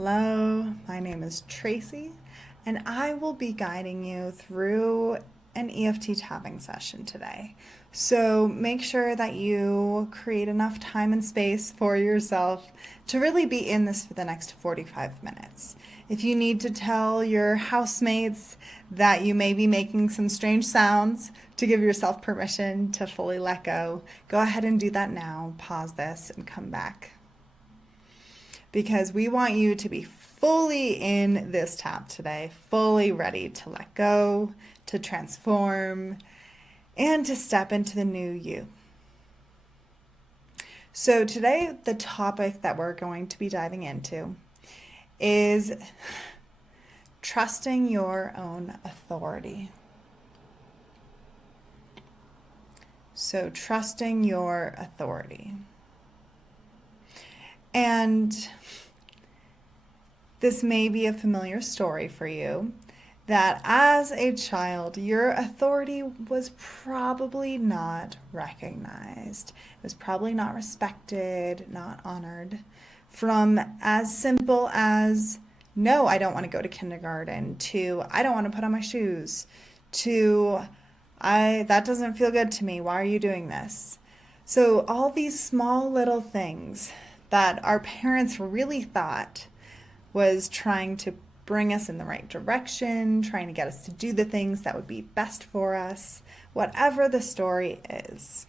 Hello, my name is Tracy, and I will be guiding you through an EFT tapping session today. So make sure that you create enough time and space for yourself to really be in this for the next 45 minutes. If you need to tell your housemates that you may be making some strange sounds to give yourself permission to fully let go ahead and do that now. Pause this and come back, because we want you to be fully in this tap today, fully ready to let go, to transform, and to step into the new you. So today, the topic that we're going to be diving into is trusting your own authority. So trusting your authority. And this may be a familiar story for you, that as a child, your authority was probably not recognized. It was probably not respected, not honored. From as simple as, no, I don't want to go to kindergarten, to, I don't want to put on my shoes, to, that doesn't feel good to me. Why are you doing this? So all these small little things that our parents really thought was trying to bring us in the right direction, trying to get us to do the things that would be best for us, whatever the story is.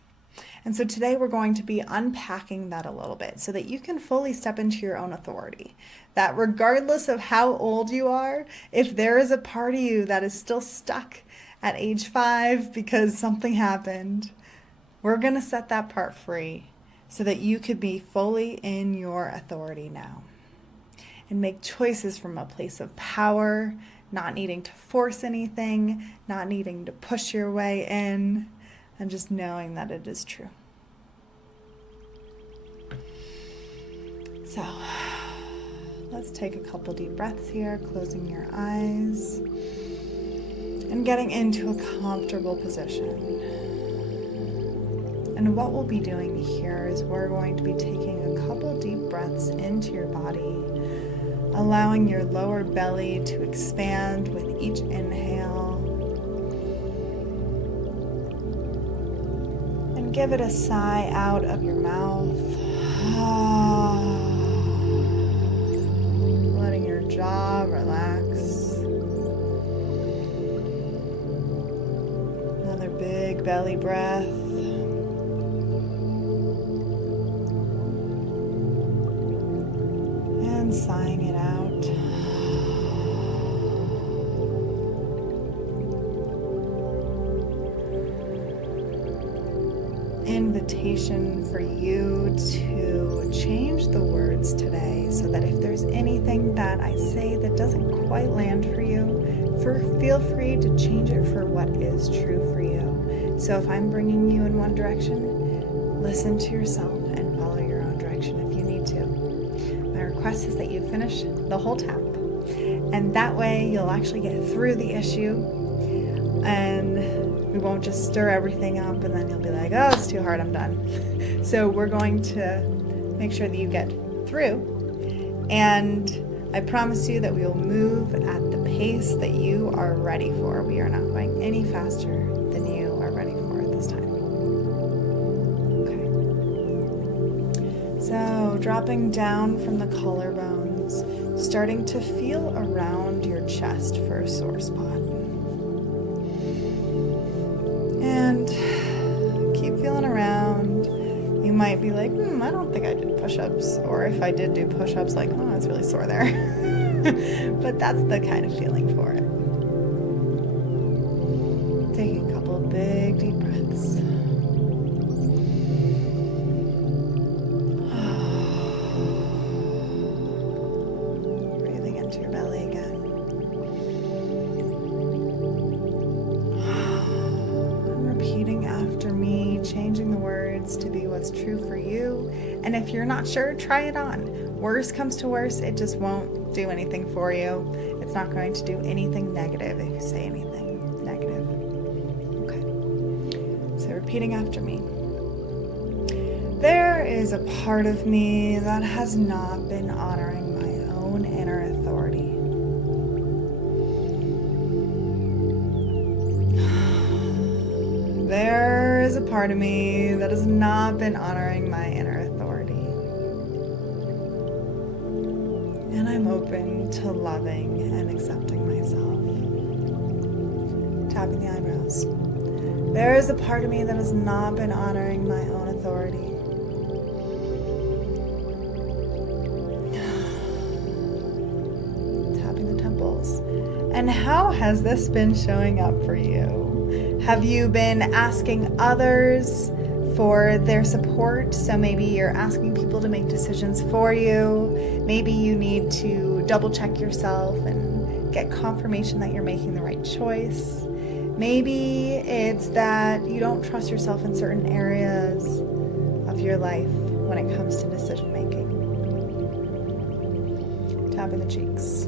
And so today we're going to be unpacking that a little bit so that you can fully step into your own authority. That regardless of how old you are, if there is a part of you that is still stuck at age 5 because something happened, we're going to set that part free so that you could be fully in your authority now and make choices from a place of power, not needing to force anything, not needing to push your way in, and just knowing that it is true. So let's take a couple deep breaths here, closing your eyes and getting into a comfortable position. And what we'll be doing here is we're going to be taking a couple deep breaths into your body, allowing your lower belly to expand with each inhale. And give it a sigh out of your mouth. Letting your jaw relax. Another big belly breath. And sighing it out. Invitation for you to change the words today so that if there's anything that I say that doesn't quite land for you, feel free to change it for what is true for you. So if I'm bringing you in one direction, listen to yourself and follow your own direction if you need to. My request is that you finish the whole tap, and that way you'll actually get through the issue and we won't just stir everything up and then you'll be like, oh, it's too hard, I'm done. So we're going to make sure that you get through, and I promise you that we will move at the pace that you are ready for. We are not going any faster than you are ready for at this time. Okay. So dropping down from the collarbones, starting to feel around your chest for a sore spot. And keep feeling around. You might be like, I don't think I did push-ups. Or if I did do push-ups, like, oh, it's really sore there. But that's the kind of feeling for it. Taking a couple of big deep breaths. Breathing into your belly again. Repeating after me, changing the words to be what's true for you. And if you're not sure, try it on. Worst comes to worst, it just won't do anything for you. It's not going to do anything negative if you say anything negative. Okay. So repeating after me. There is a part of me that has not been honoring my own inner part of me that has not been honoring my inner authority. And I'm open to loving and accepting myself. Tapping the eyebrows. There is a part of me that has not been honoring my own authority. Tapping the temples. And how has this been showing up for you? Have you been asking others for their support? So maybe you're asking people to make decisions for you. Maybe you need to double check yourself and get confirmation that you're making the right choice. Maybe it's that you don't trust yourself in certain areas of your life when it comes to decision making. Tapping the cheeks.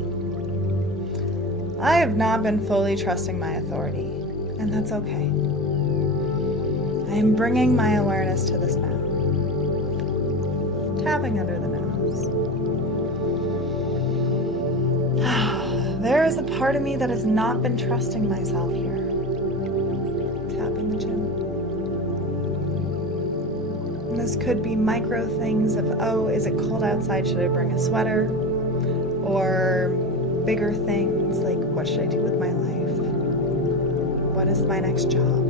I have not been fully trusting my authority, and that's okay. I am bringing my awareness to this now. Tapping under the nose. There is a part of me that has not been trusting myself here. Tapping the chin. And this could be micro things of, oh, is it cold outside? Should I bring a sweater? Or bigger things like, what should I do with my life? What is my next job?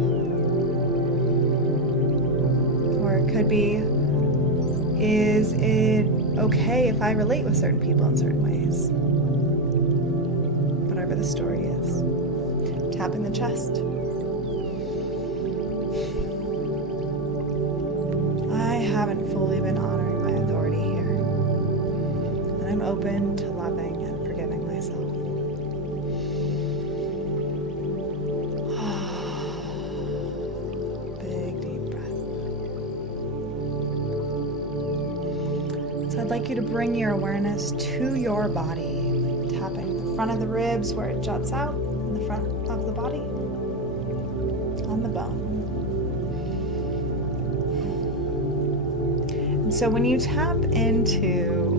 Or it could be, is it okay if I relate with certain people in certain ways? Whatever the story is. Tapping the chest. I haven't fully been honoring my authority here. And I'm open to loving and forgiving myself. Big, deep breath. So I'd like you to bring your awareness to your body, tapping the front of the ribs where it juts out, in the front of the body, on the bone. And so when you tap into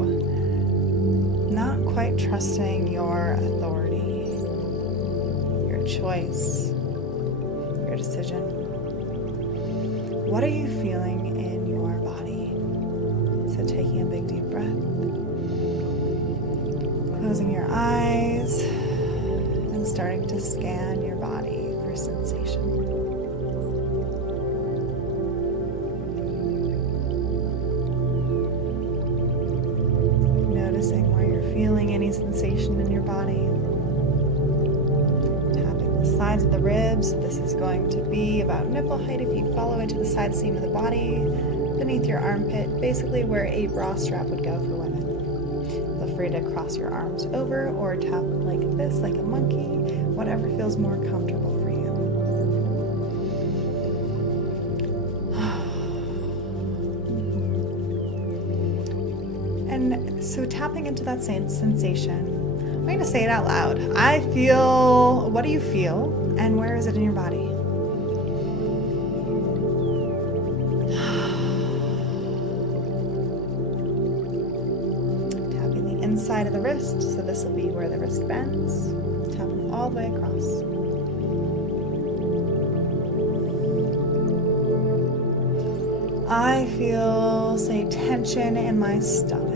not quite trusting your authority, your choice, your decision, what are you feeling in your body? So taking a big deep breath, closing your eyes, and starting to scan your body for sensation. Noticing where you're feeling any sensation in your body. Tapping the sides of the ribs. This is going to be about nipple height if you follow it to the side seam of the body, beneath your armpit, basically where a bra strap would go for women. Feel free to cross your arms over or tap like this, like a monkey, whatever feels more comfortable for you. And so tapping into that same sensation, I'm going to say it out loud. I feel, what do you feel? And where is it in your body? Tapping the inside of the wrist, so this will be where the wrist bends. Tapping all the way across. I feel, say, tension in my stomach.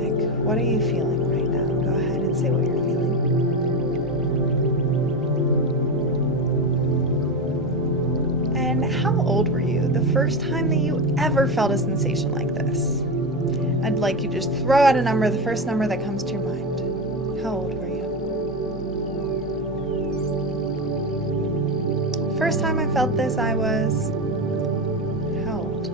What are you feeling right now? Go ahead and say what you're feeling. And how old were you the first time that you ever felt a sensation like this? I'd like you to just throw out a number, the first number that comes to your mind. How old were you? First time I felt this, I was how old?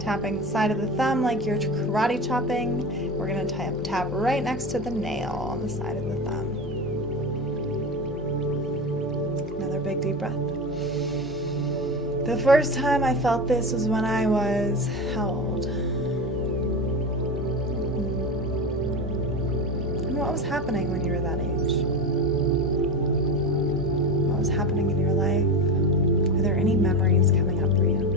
Tapping the side of the thumb like you're karate chopping. We're going to tap right next to the nail on the side of the thumb. Another big deep breath. The first time I felt this was when I was how old? And what was happening when you were that age? What was happening in your life? Are there any memories coming up for you?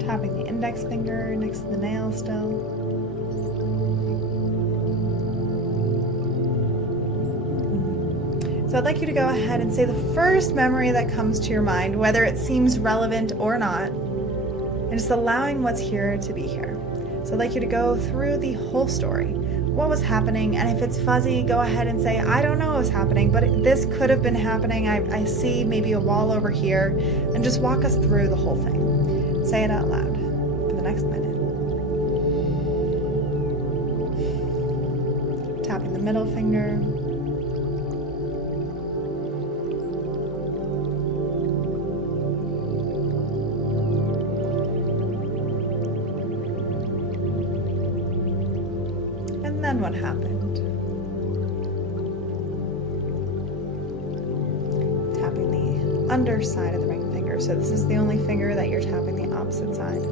Tapping the index finger next to the nail still. So I'd like you to go ahead and say the first memory that comes to your mind, whether it seems relevant or not, and just allowing what's here to be here. So I'd like you to go through the whole story. What was happening, and if it's fuzzy, go ahead and say, I don't know what was happening, but this could have been happening. I see maybe a wall over here, and just walk us through the whole thing. Say it out loud for the next minute. Tapping the middle finger. And then what happened? Tapping the underside of the ring finger. So this is the only finger that you're tapping the opposite side.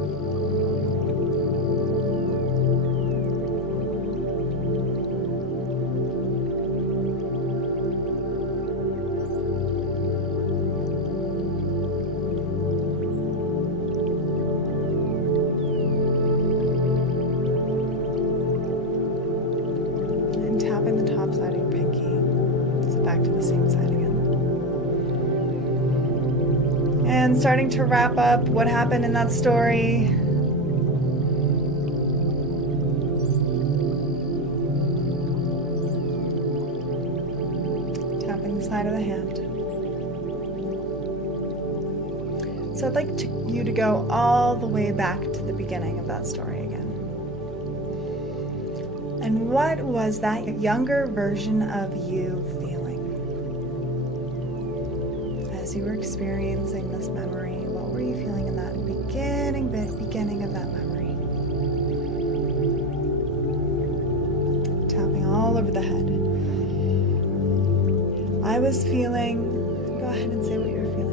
Tapping the top side of your pinky. So back to the same side again. And starting to wrap up what happened in that story. Tapping the side of the hand. So I'd like you to go all the way back to the beginning of that story again. And what was that younger version of you feeling? As you were experiencing this memory, what were you feeling in that beginning of that memory? Tapping all over the head. I was feeling, go ahead and say what you were feeling.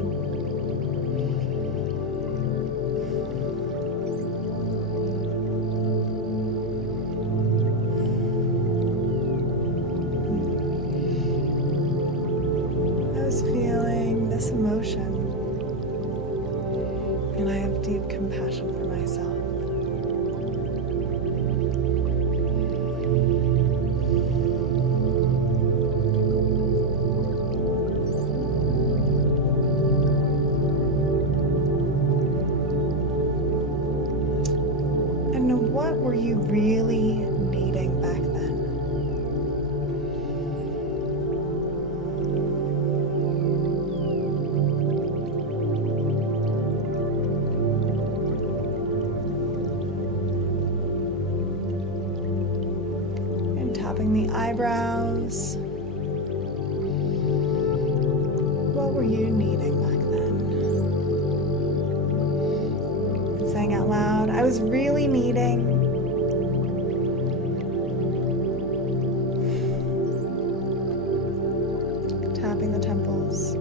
Feeling this emotion, and I have deep compassion for myself. And what were you really needing back then? Tapping the eyebrows. What were you needing back then? And saying out loud, I was really needing. Tapping the temples.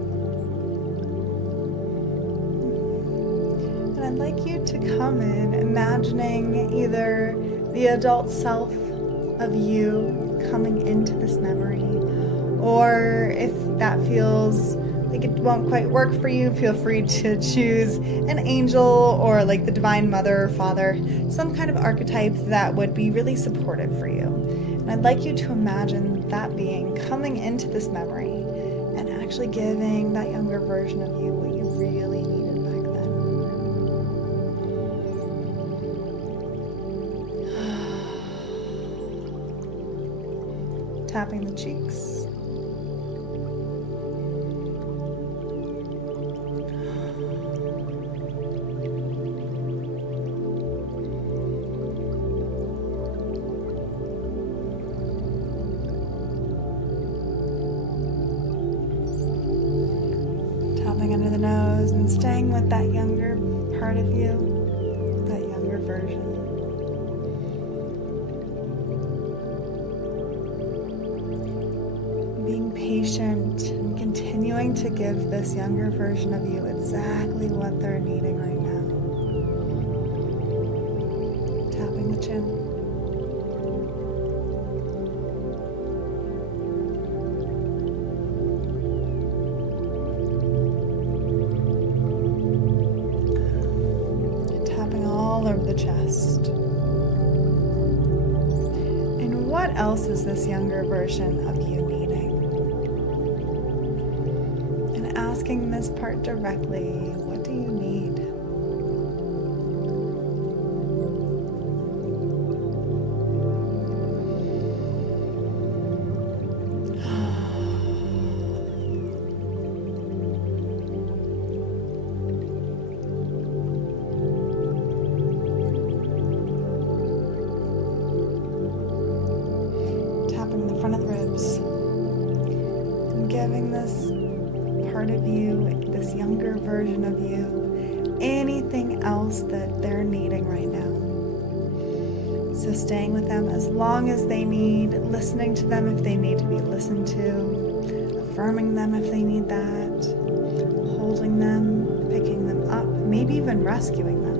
And I'd like you to come in imagining either the adult self of you coming into this memory, or if that feels like it won't quite work for you, feel free to choose an angel or like the Divine Mother or Father, some kind of archetype that would be really supportive for you. And I'd like you to imagine that being coming into this memory and actually giving that younger version of you what you really needed back then. Tapping the cheeks. Tapping under the nose and staying with that younger part of you, that younger version. Being patient and continuing to give this younger version of you exactly what they're needing right now. Tapping the chin. Tapping all over the chest. And what else is this younger version of you needing? asking this part directly, what do you need? Tapping the front of the ribs. And giving this part of you, this younger version of you, anything else that they're needing right now. So staying with them as long as they need, listening to them if they need to be listened to, affirming them if they need that, holding them, picking them up, maybe even rescuing them.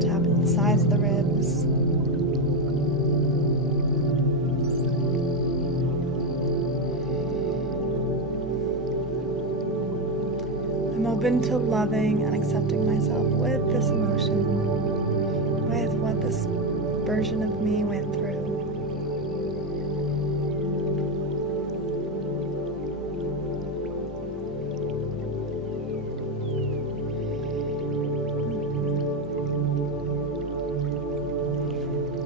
Tapping the sides of the ribs. I'm open to loving and accepting myself with this emotion, with what this version of me went through.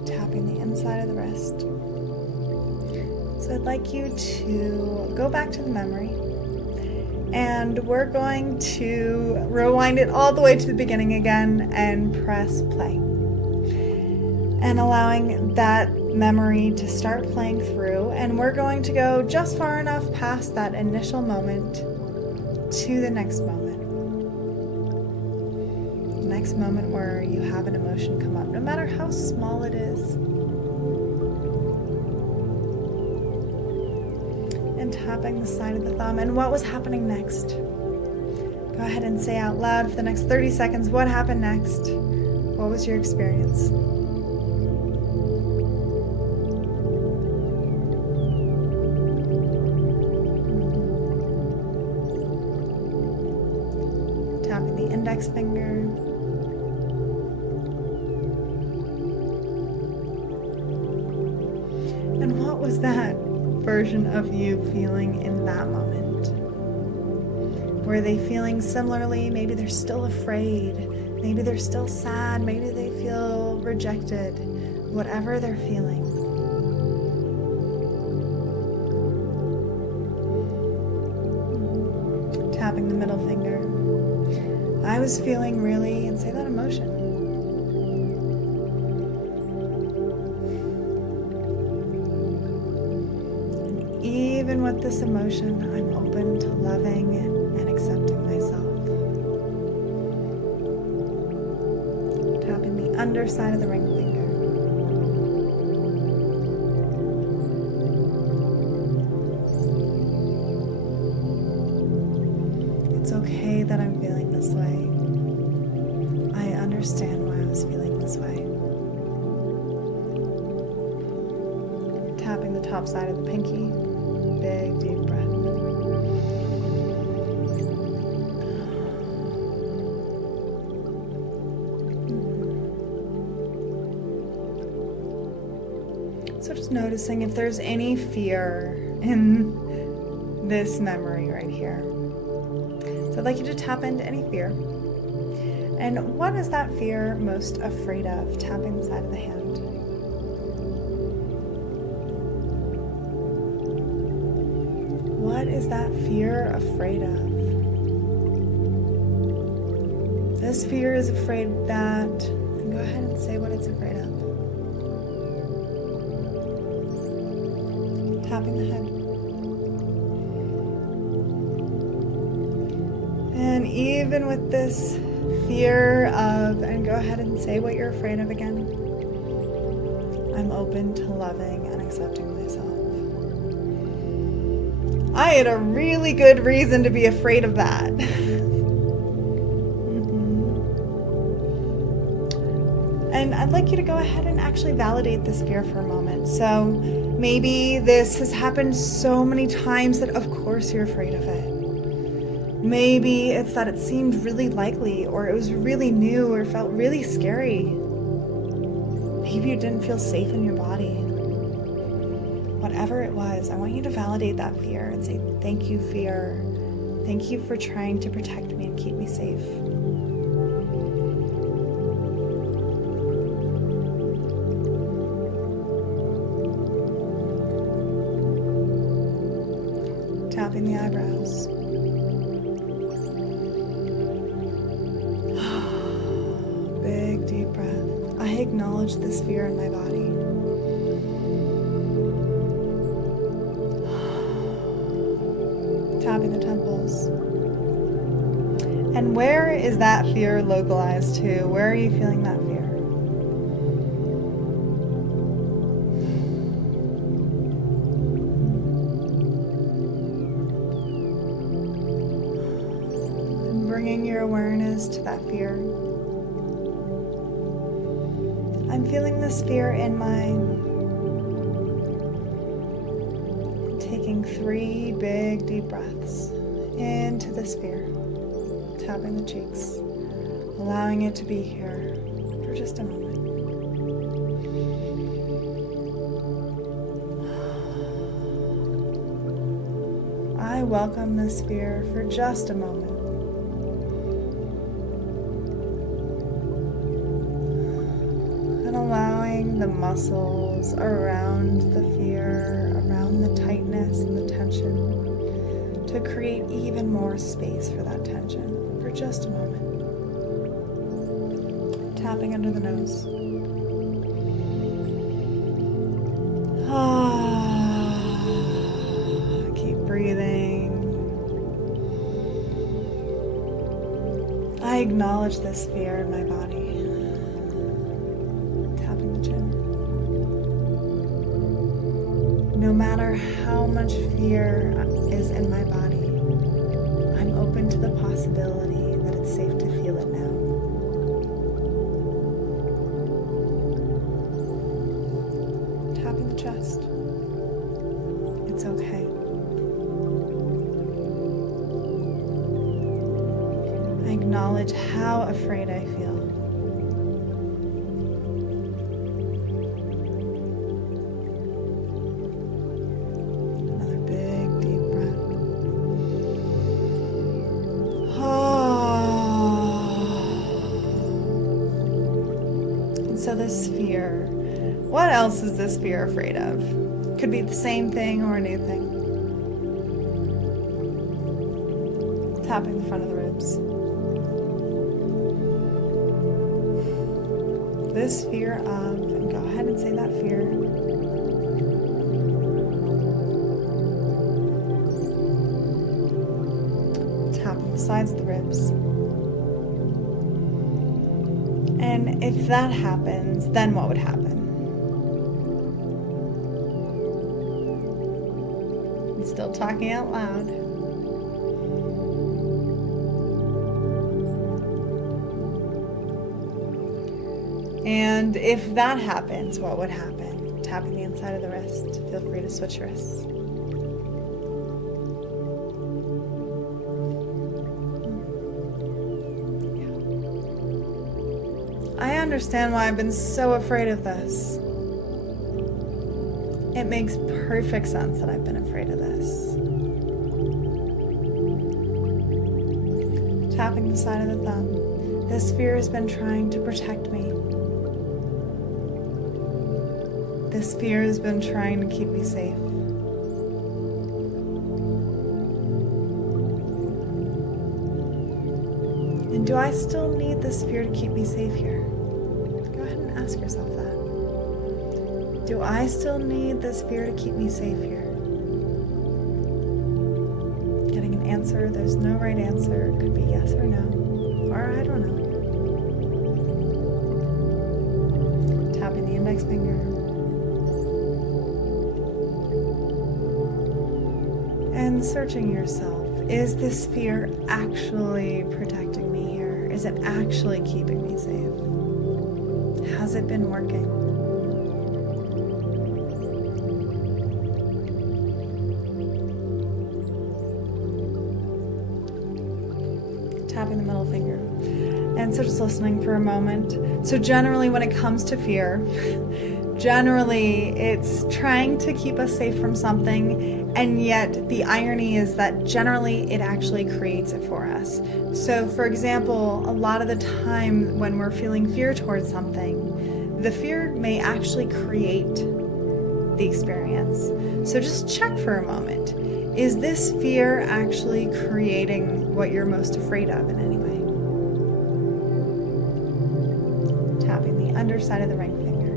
Tapping the inside of the wrist. So I'd like you to go back to the memory. And we're going to rewind it all the way to the beginning again and press play. And allowing that memory to start playing through. And we're going to go just far enough past that initial moment to the next moment. The next moment where you have an emotion come up, no matter how small it is. And tapping the side of the thumb. And what was happening next? Go ahead and say out loud for the next 30 seconds, what happened next? What was your experience? Tapping the index finger. And what was that version of you feeling in that moment? Were they feeling similarly? Maybe they're still afraid. Maybe they're still sad. Maybe they feel rejected. Whatever they're feeling. Tapping the middle finger. I was feeling really, and say that emotion. Even with this emotion, I'm open to loving and accepting myself. Tapping the underside of the ring finger. It's okay that I'm feeling this way. I understand why I was feeling this way. Tapping the top side of the pinky. Big, deep breath. So just noticing if there's any fear in this memory right here. So I'd like you to tap into any fear. And what is that fear most afraid of? Tapping the side of the hand. What is that fear afraid of? This fear is afraid that, and go ahead and say what it's afraid of. Tapping the head. And even with this fear of, and go ahead and say what you're afraid of again. I'm open to loving and accepting myself. I had a really good reason to be afraid of that. And I'd like you to go ahead and actually validate this fear for a moment. So maybe this has happened so many times that of course you're afraid of it. Maybe it's that it seemed really likely, or it was really new, or felt really scary. Maybe you didn't feel safe in your body. whatever it was, I want you to validate that fear and say, thank you, fear. Thank you for trying to protect me and keep me safe. Tapping the eyebrows. Big deep breath. I acknowledge this fear in my body. Tapping the temples. And where is that fear localized to? Where are you feeling that fear? And bringing your awareness to that fear. I'm feeling this fear in mine. Taking 3 big deep breaths into this fear, tapping the cheeks, allowing it to be here for just a moment. I welcome this fear for just a moment. And allowing the muscles around the fear, around the tightness and the tension, to create even more space for that tension for just a moment. Tapping under the nose. Keep breathing. I acknowledge this fear in my body. Tapping the chin. No matter how much fear is in my body, I'm open to the possibility that it's safe to feel it now. Tapping the chest. It's okay. I acknowledge how afraid I feel. So this fear, what else is this fear afraid of? Could be the same thing or a new thing. Tapping the front of the ribs. This fear of, and go ahead and say that fear. Tapping the sides of the ribs. And if that happens, then what would happen? I'm still talking out loud. And if that happens, what would happen? Tapping the inside of the wrist. Feel free to switch wrists. I understand why I've been so afraid of this. It makes perfect sense that I've been afraid of this. Tapping the side of the thumb. This fear has been trying to protect me. This fear has been trying to keep me safe. And do I still need this fear to keep me safe here? Go ahead and ask yourself that. Do I still need this fear to keep me safe here? Getting an answer, there's no right answer. It could be yes or no, or I don't know. Tapping the index finger. And searching yourself. Is this fear actually protecting me here? Is it actually keeping me safe? Has it been working? Tapping the middle finger. And so just listening for a moment. So generally when it comes to fear, Generally, it's trying to keep us safe from something, and yet the irony is that generally it actually creates it for us. So, for example, a lot of the time when we're feeling fear towards something, the fear may actually create the experience. So just check for a moment. Is this fear actually creating what you're most afraid of in any way? Tapping the underside of the ring finger.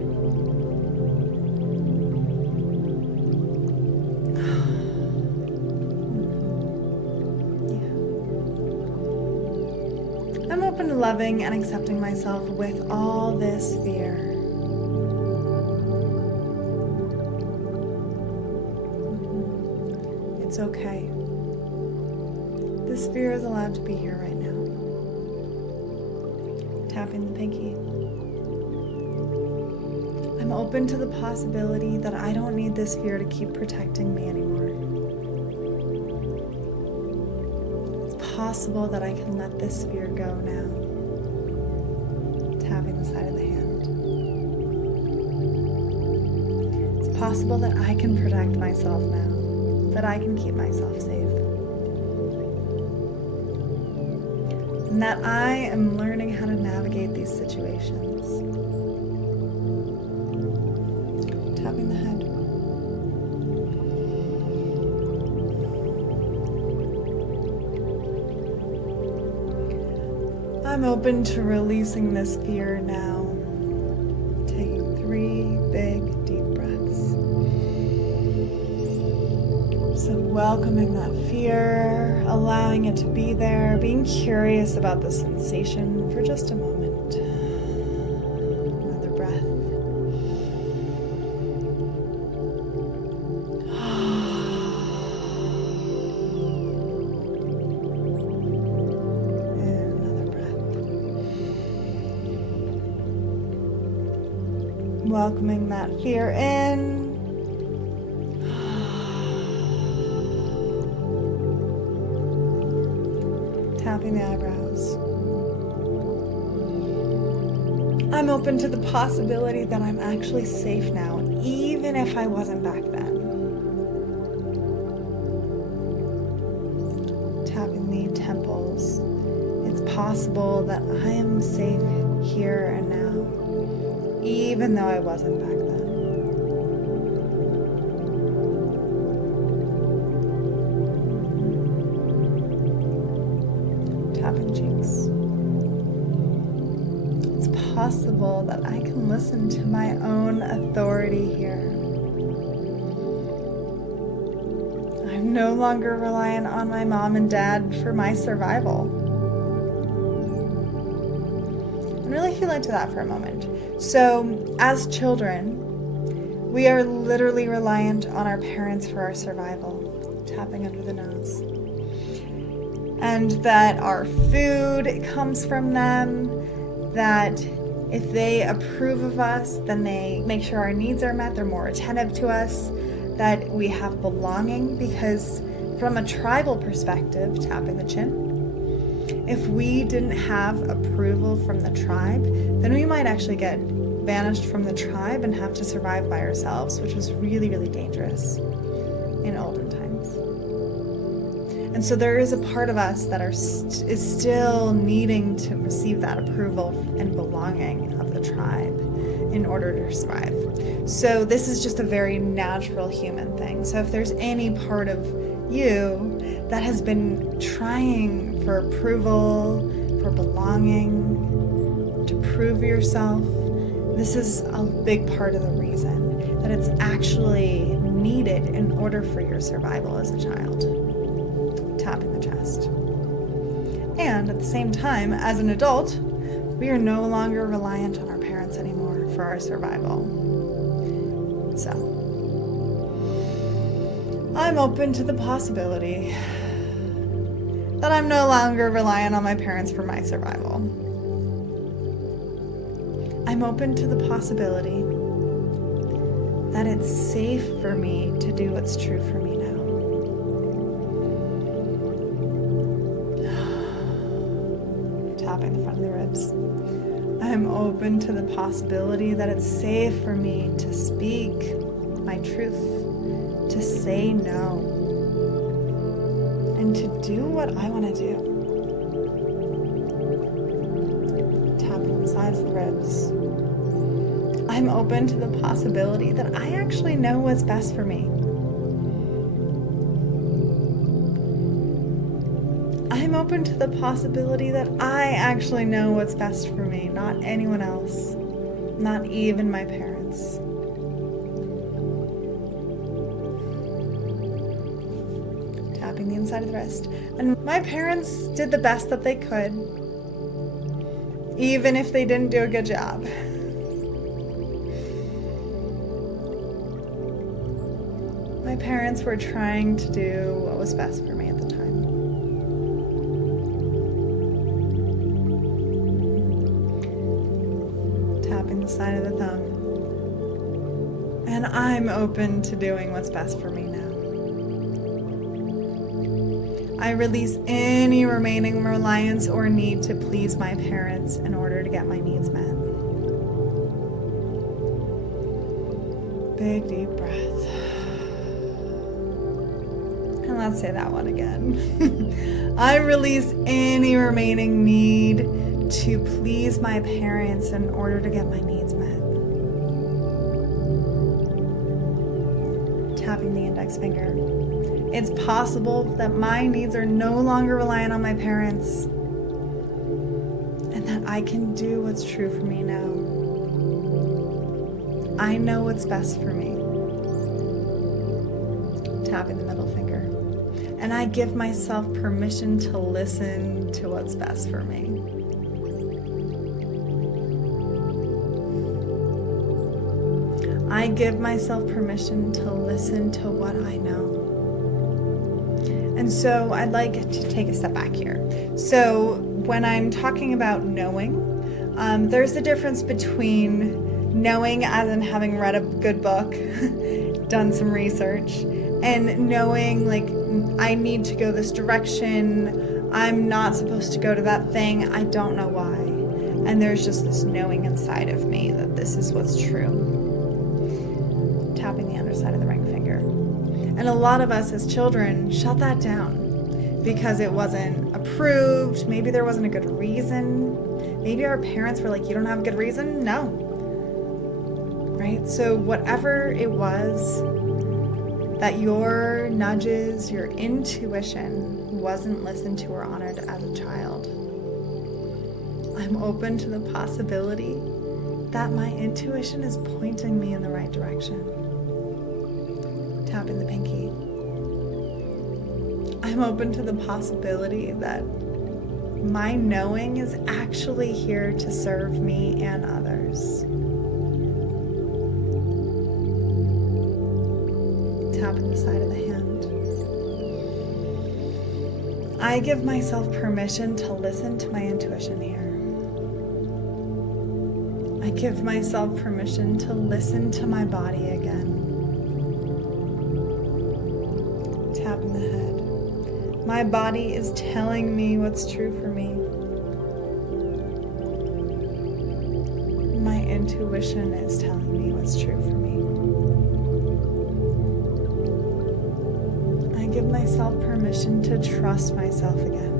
Yeah. I'm open to loving and accepting myself with all this fear. It's okay. This fear is allowed to be here right now. Tapping the pinky. I'm open to the possibility that I don't need this fear to keep protecting me anymore. It's possible that I can let this fear go now. Tapping the side of the hand. It's possible that I can protect myself now, that I can keep myself safe. And that I am learning how to navigate these situations. Tapping the head. I'm open to releasing this fear now. Taking 3 big, deep breaths. So welcoming that fear, allowing it to be there, being curious about the sensation for just a moment. Another breath. And another breath. Welcoming that fear in. Tapping the eyebrows. I'm open to the possibility that I'm actually safe now, even if I wasn't back then. Tapping the temples. It's possible that I am safe here and now, even though I wasn't back then. Tapping cheeks. It's possible that I can listen to my own authority here. I'm no longer reliant on my mom and dad for my survival. And really feel into that for a moment. So, as children, we are literally reliant on our parents for our survival. Tapping under the nose. And that our food comes from them, that if they approve of us, then they make sure our needs are met, they're more attentive to us, that we have belonging, because from a tribal perspective, tapping the chin, if we didn't have approval from the tribe, then we might actually get banished from the tribe and have to survive by ourselves, which was really, really dangerous in olden times. And so there is a part of us that is still needing to receive that approval and belonging of the tribe in order to survive. So this is just a very natural human thing. So if there's any part of you that has been trying for approval, for belonging, to prove yourself, this is a big part of the reason that it's actually needed in order for your survival as a child. Tapping the chest. And at the same time, as an adult, we are no longer reliant on our parents anymore for our survival. So, I'm open to the possibility that I'm no longer reliant on my parents for my survival. I'm open to the possibility that it's safe for me to do what's true for me now. Tapping the front of the ribs. I'm open to the possibility that it's safe for me to speak my truth, to say no, and to do what I want to do. Tapping the sides of the ribs. I'm open to the possibility that I actually know what's best for me. I'm open to the possibility that I actually know what's best for me, not anyone else, not even my parents. Tapping the inside of the wrist. And my parents did the best that they could, even if they didn't do a good job. My parents were trying to do what was best for me at the time. Tapping the side of the thumb. And I'm open to doing what's best for me now. I release any remaining reliance or need to please my parents in order to get my needs met. Big deep breath. And let's say that one again. I release any remaining need to please my parents in order to get my needs met. Tapping the index finger. It's possible that my needs are no longer reliant on my parents, and that I can do what's true for me now. I know what's best for me. Tapping the middle finger. And I give myself permission to listen to what's best for me. I give myself permission to listen to what I know. And so I'd like to take a step back here. So when I'm talking about knowing, there's a difference between knowing as in having read a good book, done some research, and knowing like I need to go this direction, I'm not supposed to go to that thing, I don't know why. And there's just this knowing inside of me that this is what's true. Tapping the underside of the ring finger. And a lot of us as children shut that down because it wasn't approved. Maybe there wasn't a good reason. Maybe our parents were like, you don't have a good reason? No. Right? So whatever it was that your nudges, your intuition wasn't listened to or honored as a child, I'm open to the possibility that my intuition is pointing me in the right direction. Tapping the pinky. I'm open to the possibility that my knowing is actually here to serve me and others. Tapping the side of the hand. I give myself permission to listen to my intuition here. I give myself permission to listen to my body again. Tapping the head. My body is telling me what's true for me. My intuition is telling me what's true for me. I give myself permission to trust myself again.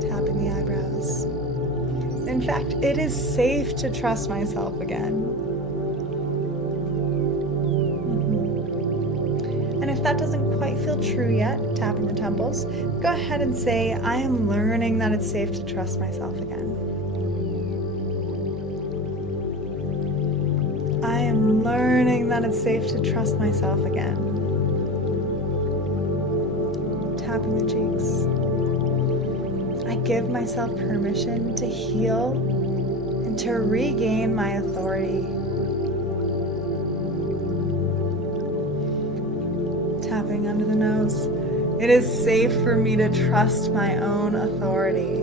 Tapping the eyebrows. In fact, it is safe to trust myself again. And if that doesn't quite feel true yet, tapping the temples, go ahead and say, I am learning that it's safe to trust myself again. I am learning that it's safe to trust myself again. Tapping the cheeks. I give myself permission to heal and to regain my authority. Tapping under the nose. It is safe for me to trust my own authority.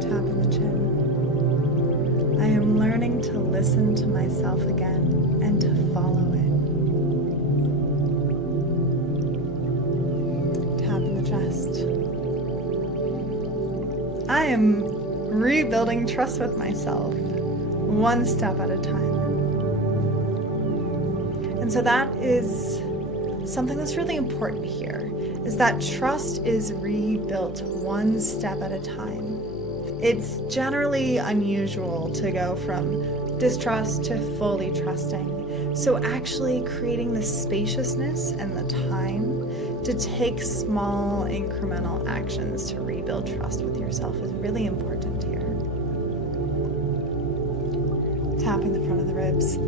Tapping the chin. I am learning to listen to myself again and to follow it. am rebuilding trust with myself, one step at a time. And so that is something that's really important here, is that trust is rebuilt one step at a time. It's generally unusual to go from distrust to fully trusting. So actually creating the spaciousness and the time to take small incremental actions to rebuild trust with yourself is really important here. Tapping the front of the ribs.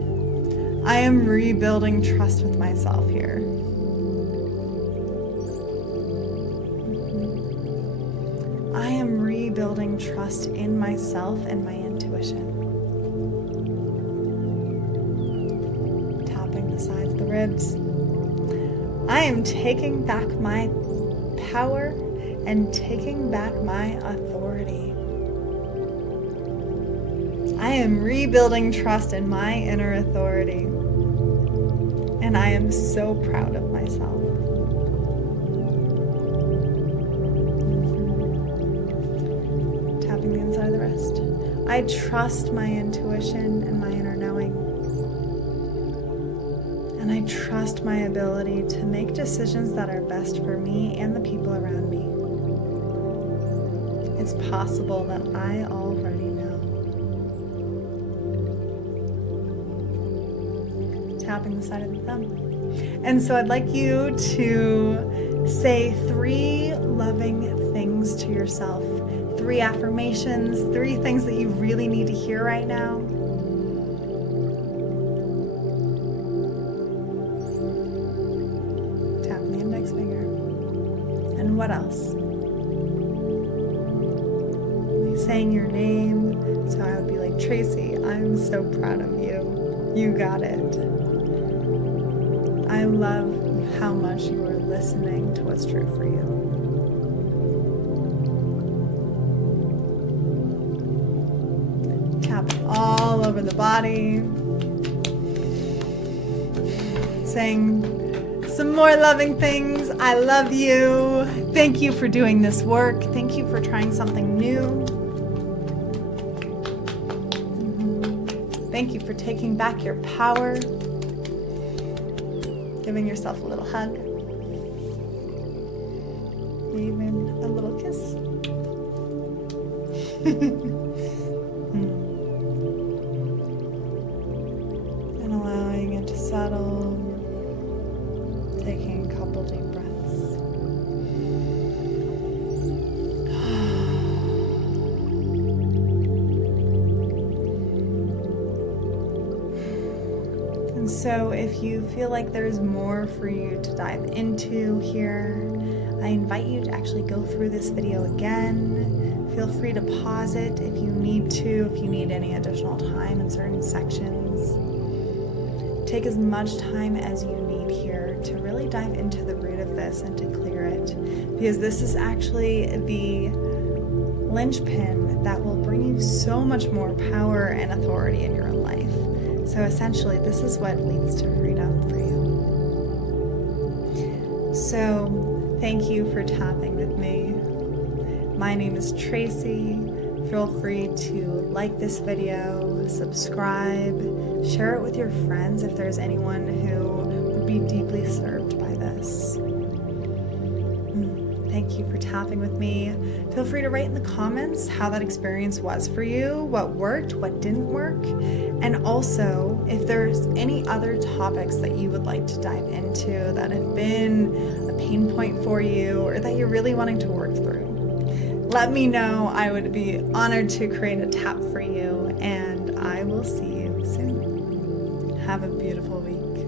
I am rebuilding trust with myself here. I am rebuilding trust in myself and my intuition. Tapping the sides of the ribs. I am taking back my power and taking back my authority. I am rebuilding trust in my inner authority. And I am so proud of myself. Tapping the inside of the wrist. I trust my intuition and my inner knowing. And I trust my ability to make decisions that are best for me and the people around me. It's possible that I already know. Tapping the side of the thumb. And so I'd like you to say 3 loving things to yourself. 3 affirmations, 3 things that you really need to hear right now. Tapping the index finger. And what else? Saying your name. So I would be like, Tracy, I'm so proud of you. You got it. I love how much you are listening to what's true for you. Tapping all over the body. Saying some more loving things. I love you. Thank you for doing this work. Thank you for trying something new. Thank you for taking back your power. Giving yourself a little hug. Even a little kiss. And allowing it to settle. Taking a couple deep breaths. And so if you feel like there's more for you to dive into here, I invite you to actually go through this video again. Feel free to pause it if you need to, if you need any additional time in certain sections. Take as much time as you need here to really dive into the root of this and to clear it, because this is actually the linchpin that will bring you so much more power and authority in your own life. So essentially, this is what leads to freedom for you. So thank you for tapping with me. My name is Tracy. Feel free to like this video, subscribe, share it with your friends if there's anyone who would be deeply served by this. Thank you for tapping with me. Feel free to write in the comments how that experience was for you, what worked, what didn't work, and also if there's any other topics that you would like to dive into that have been a pain point for you or that you're really wanting to work through. Let me know. I would be honored to create a tap for you, and I will see you soon. Have a beautiful week.